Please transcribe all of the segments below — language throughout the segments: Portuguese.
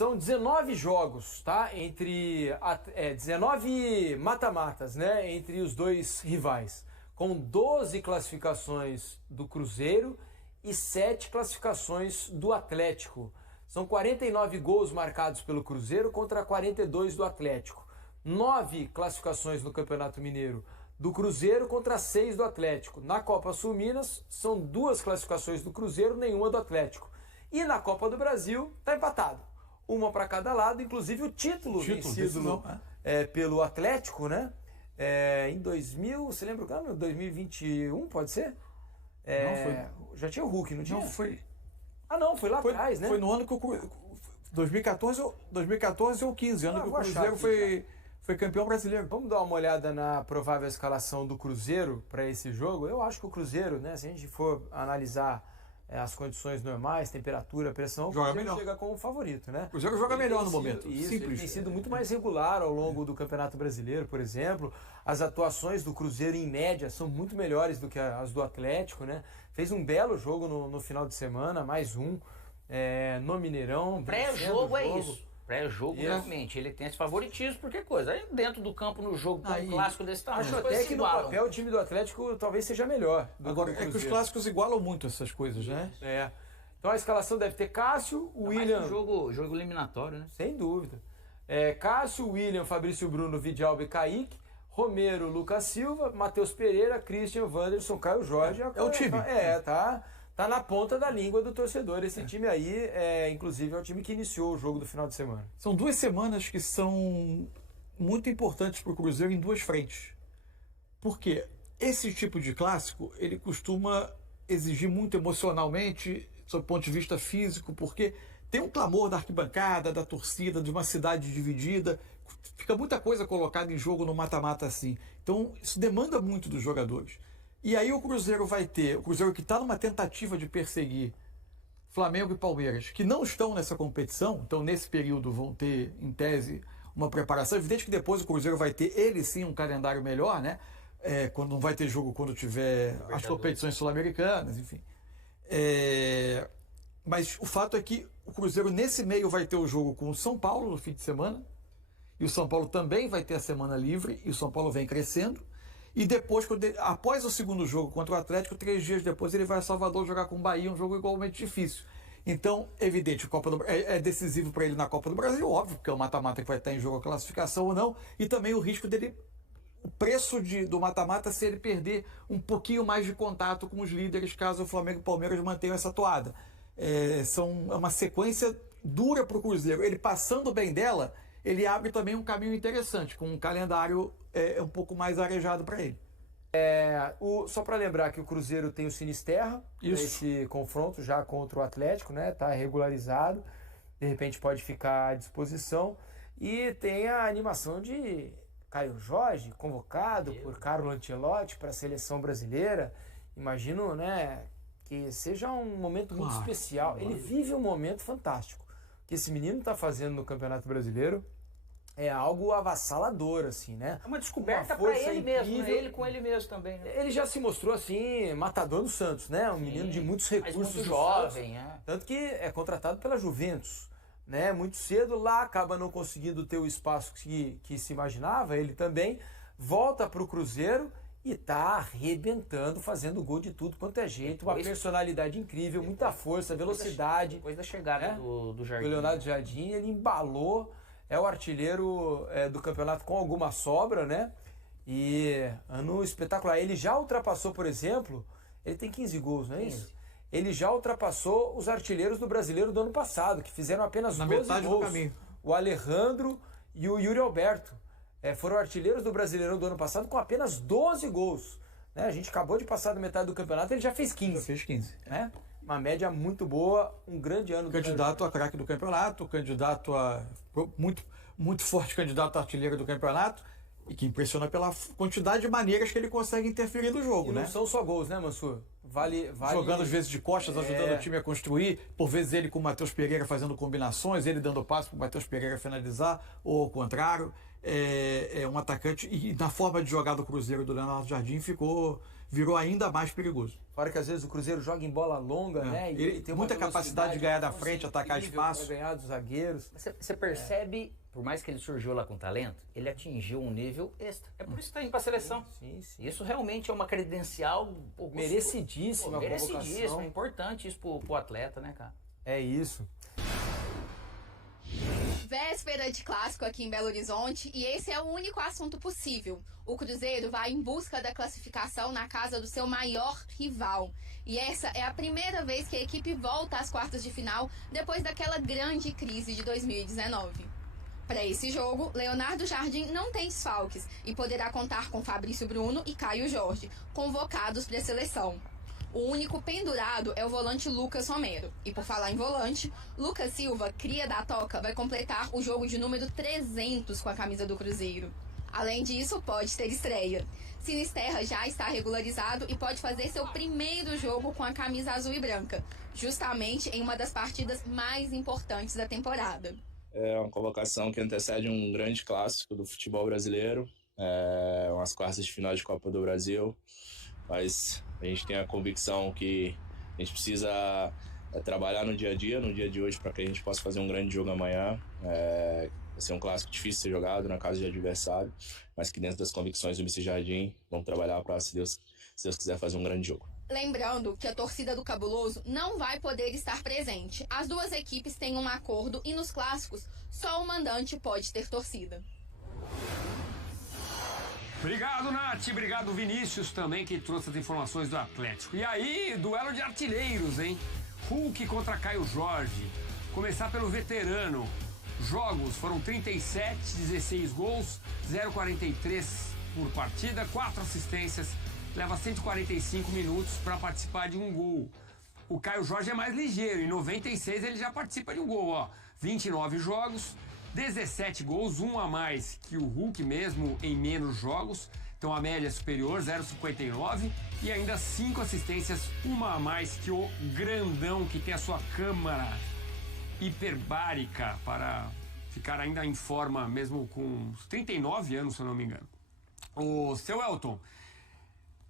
São 19 jogos, tá? 19 mata-matas, né? Entre os dois rivais. Com 12 classificações do Cruzeiro e 7 classificações do Atlético. São 49 gols marcados pelo Cruzeiro contra 42 do Atlético. 9 classificações no Campeonato Mineiro do Cruzeiro contra 6 do Atlético. Na Copa Sul Minas, são 2 classificações do Cruzeiro, nenhuma do Atlético. E na Copa do Brasil, tá empatado. Uma para cada lado, inclusive o título vencido pelo Atlético, né? Em 2000, você lembra o que ano? 2021, pode ser? Não, foi... Já tinha o Hulk, não tinha? Não, foi... Ah, não, foi lá atrás, né? Foi no ano que o 2014 ou 15, ano que o Cruzeiro foi campeão brasileiro. Vamos dar uma olhada na provável escalação do Cruzeiro para esse jogo. Eu acho que o Cruzeiro, né, se a gente for analisar as condições normais, temperatura, pressão, o Cruzeiro chega como favorito, né? O Cruzeiro joga melhor no momento. Isso, ele tem sido muito mais regular ao longo do Campeonato Brasileiro, por exemplo. As atuações do Cruzeiro, em média, são muito melhores do que as do Atlético, né? Fez um belo jogo no final de semana, mais um, no Mineirão. Pré-jogo é isso. Pré-jogo, realmente, ele tem esse favoritismo, porque coisa. Aí dentro do campo, no jogo tão clássico desse tamanho, acho até que no papel o time do Atlético talvez seja melhor. Agora, é que os clássicos igualam muito essas coisas, né? Então a escalação deve ter Cássio, William... Jogo eliminatório, né? Sem dúvida. Cássio, William, Fabrício Bruno, Vidalba e Kaique, Romero, Lucas Silva, Matheus Pereira, Christian, Wanderson, Caio Jorge. É o time. Tá na ponta da língua do torcedor. Esse time aí, inclusive, é o time que iniciou o jogo do final de semana. São 2 semanas que são muito importantes para o Cruzeiro em 2 frentes. Porque esse tipo de clássico, ele costuma exigir muito emocionalmente, sob o ponto de vista físico, porque tem um clamor da arquibancada, da torcida, de uma cidade dividida. Fica muita coisa colocada em jogo no mata-mata assim. Então, isso demanda muito dos jogadores. E aí o Cruzeiro que está numa tentativa de perseguir Flamengo e Palmeiras, que não estão nessa competição, então nesse período vão ter, em tese, uma preparação. Evidente que depois o Cruzeiro vai ter, ele sim, um calendário melhor, né? Quando não vai ter jogo quando tiver as competições sul-americanas, enfim. Mas o fato é que o Cruzeiro nesse meio vai ter o jogo com o São Paulo no fim de semana, e o São Paulo também vai ter a semana livre, e o São Paulo vem crescendo. E depois, após o segundo jogo contra o Atlético, 3 dias depois ele vai a Salvador jogar com o Bahia, um jogo igualmente difícil. Então, evidente, é decisivo para ele na Copa do Brasil, óbvio, porque é o mata-mata que vai estar em jogo a classificação ou não, e também o risco dele, o preço do mata-mata, se ele perder um pouquinho mais de contato com os líderes, caso o Flamengo e o Palmeiras mantenham essa toada. É uma sequência dura para o Cruzeiro. Ele passando bem dela, ele abre também um caminho interessante, com um calendário um pouco mais arejado para ele. Só para lembrar que o Cruzeiro tem o Sinisterra, esse confronto já contra o Atlético, né? Tá regularizado, de repente pode ficar à disposição. E tem a animação de Caio Jorge, convocado por Carlo Ancelotti para a seleção brasileira. Imagino, né, que seja um momento muito especial. Ele vive um momento fantástico. O que esse menino está fazendo no Campeonato Brasileiro é algo avassalador, assim, né? É uma descoberta para ele mesmo, né? Ele com ele mesmo também, né? Ele já se mostrou, assim, matador do Santos, né? Um menino de muitos recursos. Muito jovem, Tanto que é contratado pela Juventus, né? Muito cedo, lá acaba não conseguindo ter o espaço que se imaginava, ele também volta para o Cruzeiro e tá arrebentando, fazendo gol de tudo quanto é jeito, uma personalidade incrível, muita força, velocidade. Depois da chegada do Jardim. O Leonardo Jardim, ele embalou, é o artilheiro do campeonato com alguma sobra, né? E ano espetacular. Ele já ultrapassou, por exemplo, ele tem 15 gols, não é 15. Isso? Ele já ultrapassou os artilheiros do Brasileiro do ano passado, que fizeram apenas 12 metade gols. Do caminho. O Alejandro e o Yuri Alberto. Foram artilheiros do Brasileirão do ano passado com apenas 12 gols. Né? A gente acabou de passar da metade do campeonato, ele já fez 15. Já fez 15. Né? Uma média muito boa, um grande ano. Candidato a craque do campeonato, candidato a... muito forte candidato a artilheiro do campeonato, e que impressiona pela quantidade de maneiras que ele consegue interferir no jogo, né? Não são só gols, né, Mansur? Vale... Jogando às vezes de costas, ajudando o time a construir, por vezes ele com o Matheus Pereira fazendo combinações, ele dando passe para o Matheus Pereira finalizar, ou ao contrário. É um atacante, e na forma de jogar do Cruzeiro do Leonardo Jardim ficou virou ainda mais perigoso. Fora que às vezes o Cruzeiro joga em bola longa, né? E Ele tem muita capacidade de ganhar da frente, atacar espaço. Ganhar dos zagueiros. Você percebe, por mais que ele surgiu lá com talento, ele atingiu um nível extra. É por isso que está indo para a seleção. Sim. Isso realmente é uma credencial Merecidíssima. Merecidíssima. É importante isso pro atleta, né, cara? É isso. Véspera de clássico aqui em Belo Horizonte e esse é o único assunto possível. O Cruzeiro vai em busca da classificação na casa do seu maior rival. E essa é a primeira vez que a equipe volta às quartas de final depois daquela grande crise de 2019. Para esse jogo, Leonardo Jardim não tem desfalques e poderá contar com Fabrício Bruno e Caio Jorge, convocados para a seleção. O único pendurado é o volante Lucas Romero. E por falar em volante, Lucas Silva, cria da Toca, vai completar o jogo de número 300 com a camisa do Cruzeiro. Além disso, pode ter estreia. Sinisterra já está regularizado e pode fazer seu primeiro jogo com a camisa azul e branca, justamente em uma das partidas mais importantes da temporada. É uma convocação que antecede um grande clássico do futebol brasileiro, umas quartas de final de Copa do Brasil, mas a gente tem a convicção que a gente precisa trabalhar no dia a dia, no dia de hoje, para que a gente possa fazer um grande jogo amanhã. Vai ser um clássico difícil de ser jogado na casa de adversário, mas que dentro das convicções do Mr. Jardim, vamos trabalhar para, se Deus quiser, fazer um grande jogo. Lembrando que a torcida do Cabuloso não vai poder estar presente. As duas equipes têm um acordo e nos clássicos só o mandante pode ter torcida. Obrigado, Nath. Obrigado, Vinícius, também, que trouxe as informações do Atlético. E aí, duelo de artilheiros, hein? Hulk contra Caio Jorge. Começar pelo veterano. Jogos foram 37, 16 gols, 0,43 por partida, 4 assistências. Leva 145 minutos para participar de um gol. O Caio Jorge é mais ligeiro. Em 96 ele já participa de um gol, ó. 29 jogos, 17 gols, um a mais que o Hulk mesmo em menos jogos. Então a média é superior, 0,59. E ainda 5 assistências, uma a mais que o grandão que tem a sua câmara hiperbárica para ficar ainda em forma, mesmo com 39 anos, se eu não me engano. O seu Elton,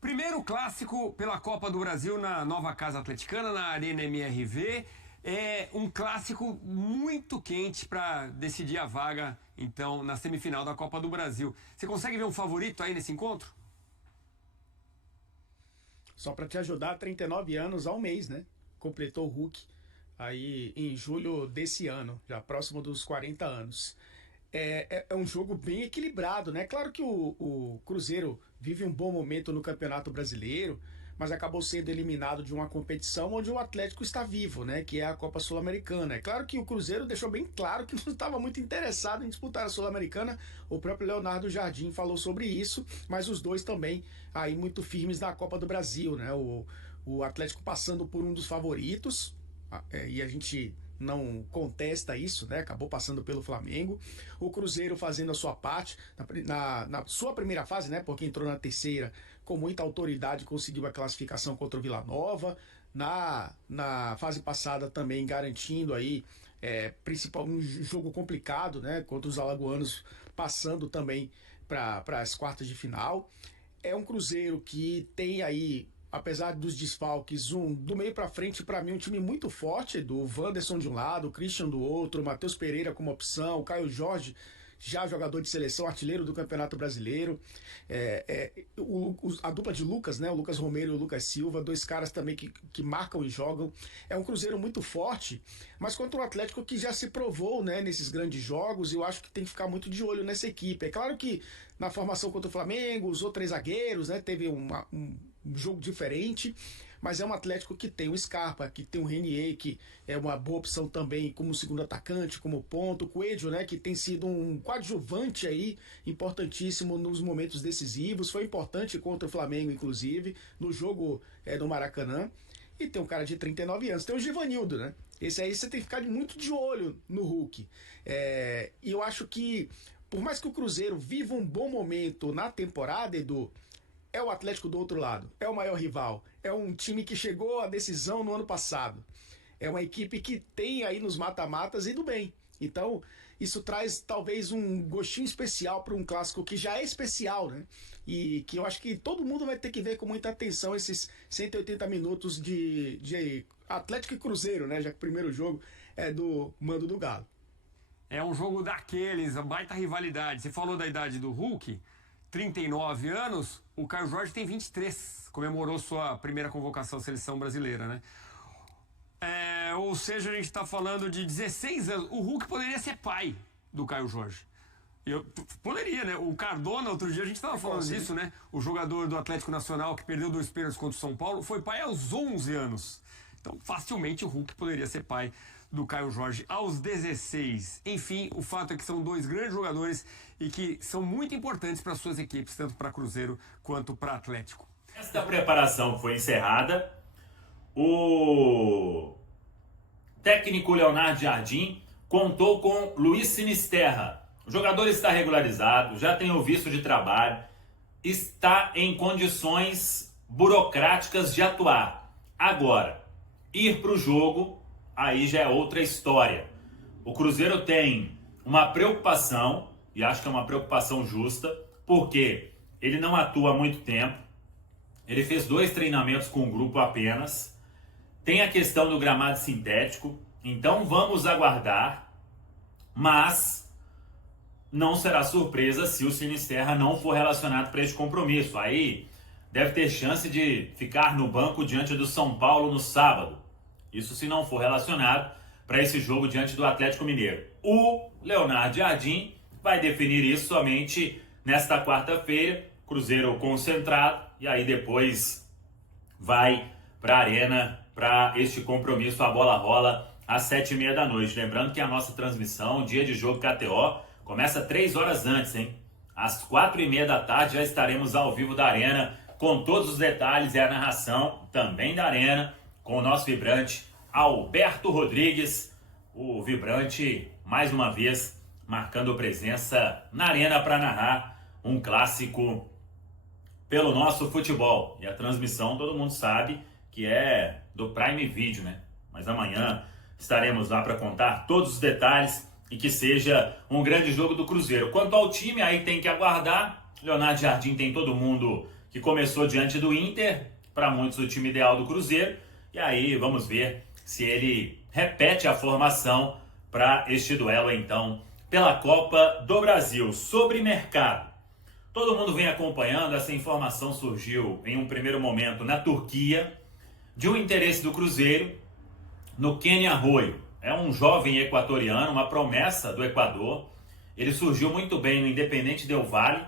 primeiro clássico pela Copa do Brasil na nova Casa Atleticana, na Arena MRV. É um clássico muito quente para decidir a vaga, então, na semifinal da Copa do Brasil. Você consegue ver um favorito aí nesse encontro? Só para te ajudar, 39 anos ao mês, né? Completou o Hulk aí em julho desse ano, já próximo dos 40 anos. É um jogo bem equilibrado, né? Claro que o Cruzeiro vive um bom momento no Campeonato Brasileiro, mas acabou sendo eliminado de uma competição onde o Atlético está vivo, né? Que é a Copa Sul-Americana. É claro que o Cruzeiro deixou bem claro que não estava muito interessado em disputar a Sul-Americana. O próprio Leonardo Jardim falou sobre isso, mas os dois também aí muito firmes na Copa do Brasil, né? O Atlético passando por um dos favoritos, e a gente não contesta isso, né? Acabou passando pelo Flamengo. O Cruzeiro fazendo a sua parte na sua primeira fase, né? Porque entrou na terceira com muita autoridade, conseguiu a classificação contra o Vila Nova. Na fase passada também garantindo aí principal um jogo complicado, né? Contra os alagoanos, passando também para as quartas de final. É um Cruzeiro que tem aí, apesar dos desfalques, do meio para frente, para mim, um time muito forte, do Wanderson de um lado, o Christian do outro, o Matheus Pereira como opção, o Caio Jorge, já jogador de seleção, artilheiro do Campeonato Brasileiro, a dupla de Lucas, né, o Lucas Romero e o Lucas Silva, dois caras também que marcam e jogam. É um Cruzeiro muito forte, mas contra um Atlético que já se provou, né, nesses grandes jogos, e eu acho que tem que ficar muito de olho nessa equipe. É claro que na formação contra o Flamengo, usou 3 zagueiros, né, teve um jogo diferente, mas é um Atlético que tem o Scarpa, que tem o Renier, que é uma boa opção também como segundo atacante, como ponto, o Coelho, né, que tem sido um coadjuvante aí, importantíssimo nos momentos decisivos, foi importante contra o Flamengo, inclusive, no jogo do Maracanã, e tem um cara de 39 anos, tem o Givanildo, né, esse aí você tem que ficar muito de olho no Hulk, e eu acho que, por mais que o Cruzeiro viva um bom momento na temporada, Edu, é o Atlético do outro lado, é o maior rival, é um time que chegou à decisão no ano passado, é uma equipe que tem aí nos mata-matas ido bem, Então, isso traz talvez um gostinho especial para um clássico que já é especial, né? E que eu acho que todo mundo vai ter que ver com muita atenção esses 180 minutos de Atlético e Cruzeiro, né? Já que o primeiro jogo é do mando do Galo. É um jogo daqueles, a baita rivalidade. Você falou da idade do Hulk, 39 anos, o Caio Jorge tem 23, comemorou sua primeira convocação à seleção brasileira, né? Ou seja, a gente está falando de 16 anos. O Hulk poderia ser pai do Caio Jorge. Poderia, né? O Cardona, outro dia a gente estava falando disso, né? O jogador do Atlético Nacional que perdeu 2 pênaltis contra o São Paulo foi pai aos 11 anos. Então, facilmente o Hulk poderia ser pai do Caio Jorge aos 16. Enfim, o fato é que são 2 grandes jogadores e que são muito importantes para suas equipes, tanto para Cruzeiro quanto para Atlético. Esta preparação foi encerrada. O técnico Leonardo Jardim contou com Luiz Sinisterra. O jogador está regularizado, já tem o visto de trabalho, está em condições burocráticas de atuar. Agora, ir para o jogo, aí já é outra história. O Cruzeiro tem uma preocupação, e acho que é uma preocupação justa, porque ele não atua há muito tempo, ele fez 2 treinamentos com o grupo apenas, tem a questão do gramado sintético, então vamos aguardar, mas não será surpresa se o Sinisterra não for relacionado para este compromisso. Aí deve ter chance de ficar no banco diante do São Paulo no sábado. Isso se não for relacionado para esse jogo diante do Atlético Mineiro. O Leonardo Jardim vai definir isso somente nesta quarta-feira, Cruzeiro concentrado, e aí depois vai para a Arena para este compromisso. A bola rola às 7h30 da noite. Lembrando que a nossa transmissão, dia de jogo KTO, começa 3 horas antes, hein? Às 4h30 da tarde já estaremos ao vivo da Arena, com todos os detalhes e a narração também da Arena, com o nosso vibrante Alberto Rodrigues, o vibrante, mais uma vez, marcando presença na Arena para narrar um clássico pelo nosso futebol. E a transmissão, todo mundo sabe que é do Prime Video, né? Mas amanhã estaremos lá para contar todos os detalhes e que seja um grande jogo do Cruzeiro. Quanto ao time, aí tem que aguardar. Leonardo Jardim tem todo mundo que começou diante do Inter, para muitos o time ideal do Cruzeiro, e aí vamos ver se ele repete a formação para este duelo então pela Copa do Brasil. Sobre mercado, todo mundo vem acompanhando, essa informação surgiu em um primeiro momento na Turquia, de um interesse do Cruzeiro no Kenny Arroyo. É um jovem equatoriano, uma promessa do Equador. Ele surgiu muito bem no Independente Del Valle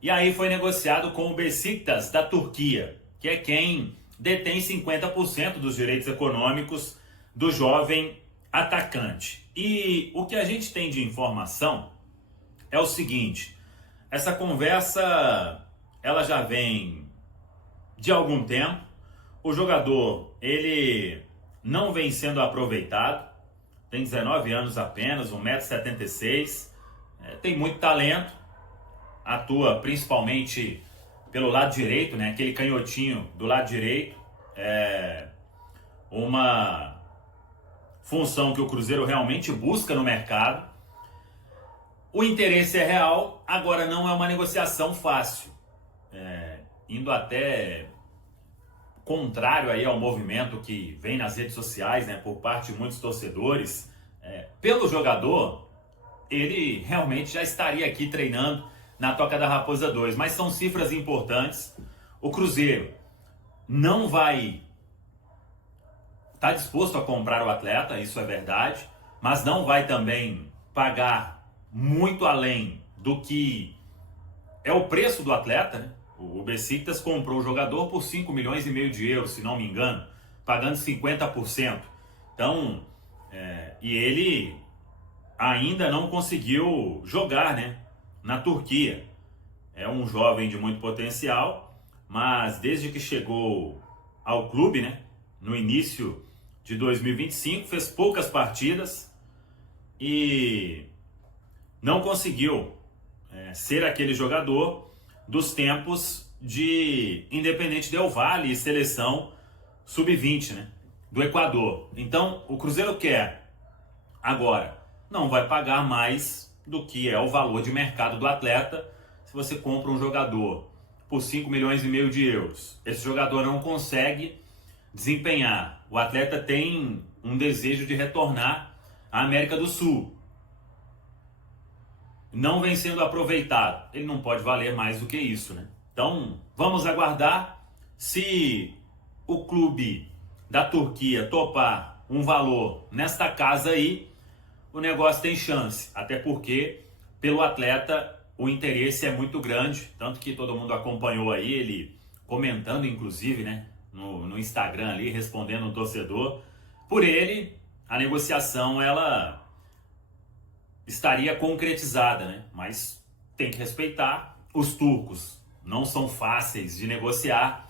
e aí foi negociado com o Besiktas da Turquia, que é quem detém 50% dos direitos econômicos do jovem atacante. E o que a gente tem de informação é o seguinte: essa conversa ela já vem de algum tempo. O jogador, ele não vem sendo aproveitado, tem 19 anos apenas, 1,76 m, tem muito talento, atua principalmente pelo lado direito, né? Aquele canhotinho do lado direito, é uma função que o Cruzeiro realmente busca no mercado. O interesse é real, agora não é uma negociação fácil, indo até contrário aí ao movimento que vem nas redes sociais, né, por parte de muitos torcedores. Pelo jogador, ele realmente já estaria aqui treinando na Toca da Raposa 2, mas são cifras importantes. O Cruzeiro não vai estar disposto a comprar o atleta, isso é verdade, mas não vai também pagar muito além do que é o preço do atleta, né? O Besiktas comprou o jogador por 5,5 milhões de euros, se não me engano, pagando 50%. Então, e ele ainda não conseguiu jogar, né, na Turquia. É um jovem de muito potencial, mas desde que chegou ao clube, né, no início de 2025, fez poucas partidas e não conseguiu ser aquele jogador dos tempos de Independente Del Valle e seleção sub-20, né, do Equador. Então, o Cruzeiro quer agora não vai pagar mais do que é o valor de mercado do atleta. Se você compra um jogador por 5,5 milhões de euros, esse jogador não consegue desempenhar. O atleta tem um desejo de retornar à América do Sul. Não vem sendo aproveitado. Ele não pode valer mais do que isso, né? Então, vamos aguardar. Se o clube da Turquia topar um valor nesta casa aí, o negócio tem chance. Até porque, pelo atleta, o interesse é muito grande. Tanto que todo mundo acompanhou aí, ele comentando, inclusive, né? No Instagram ali, respondendo um torcedor. Por ele, a negociação, ela estaria concretizada, né? Mas tem que respeitar. Os turcos não são fáceis de negociar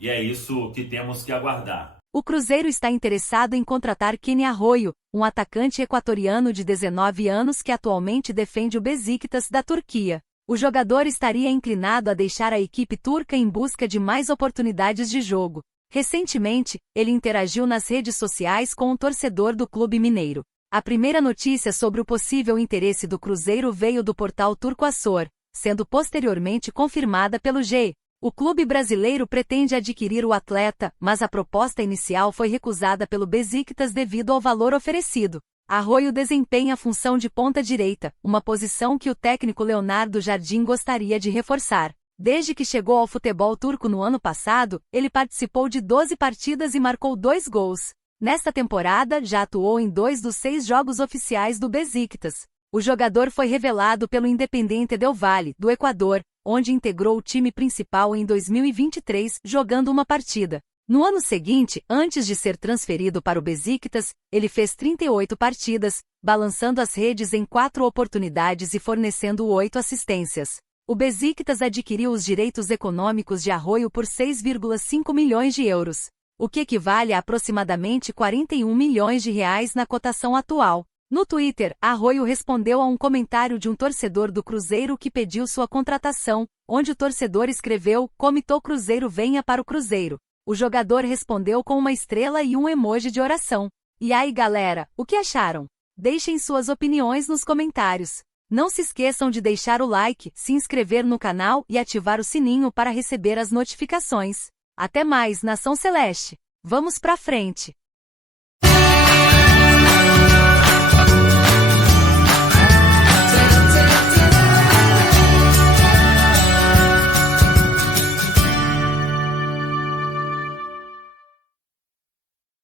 e é isso que temos que aguardar. O Cruzeiro está interessado em contratar Kenny Arroyo, um atacante equatoriano de 19 anos que atualmente defende o Beşiktaş da Turquia. O jogador estaria inclinado a deixar a equipe turca em busca de mais oportunidades de jogo. Recentemente, ele interagiu nas redes sociais com um torcedor do clube mineiro. A primeira notícia sobre o possível interesse do Cruzeiro veio do portal turco Açor, sendo posteriormente confirmada pelo G. O clube brasileiro pretende adquirir o atleta, mas a proposta inicial foi recusada pelo Beşiktaş devido ao valor oferecido. Arroyo desempenha a função de ponta-direita, uma posição que o técnico Leonardo Jardim gostaria de reforçar. Desde que chegou ao futebol turco no ano passado, ele participou de 12 partidas e marcou 2 gols. Nesta temporada, já atuou em 2 dos 6 jogos oficiais do Beşiktaş. O jogador foi revelado pelo Independiente del Valle, do Equador, onde integrou o time principal em 2023, jogando uma partida. No ano seguinte, antes de ser transferido para o Beşiktaş, ele fez 38 partidas, balançando as redes em 4 oportunidades e fornecendo 8 assistências. O Beşiktaş adquiriu os direitos econômicos de Arroyo por 6,5 milhões de euros, o que equivale a aproximadamente 41 milhões de reais na cotação atual. No Twitter, Arroyo respondeu a um comentário de um torcedor do Cruzeiro que pediu sua contratação, onde o torcedor escreveu: "Comitô Cruzeiro, venha para o Cruzeiro". O jogador respondeu com uma estrela e um emoji de oração. E aí, galera, o que acharam? Deixem suas opiniões nos comentários. Não se esqueçam de deixar o like, se inscrever no canal e ativar o sininho para receber as notificações. Até mais, Nação Celeste! Vamos pra frente!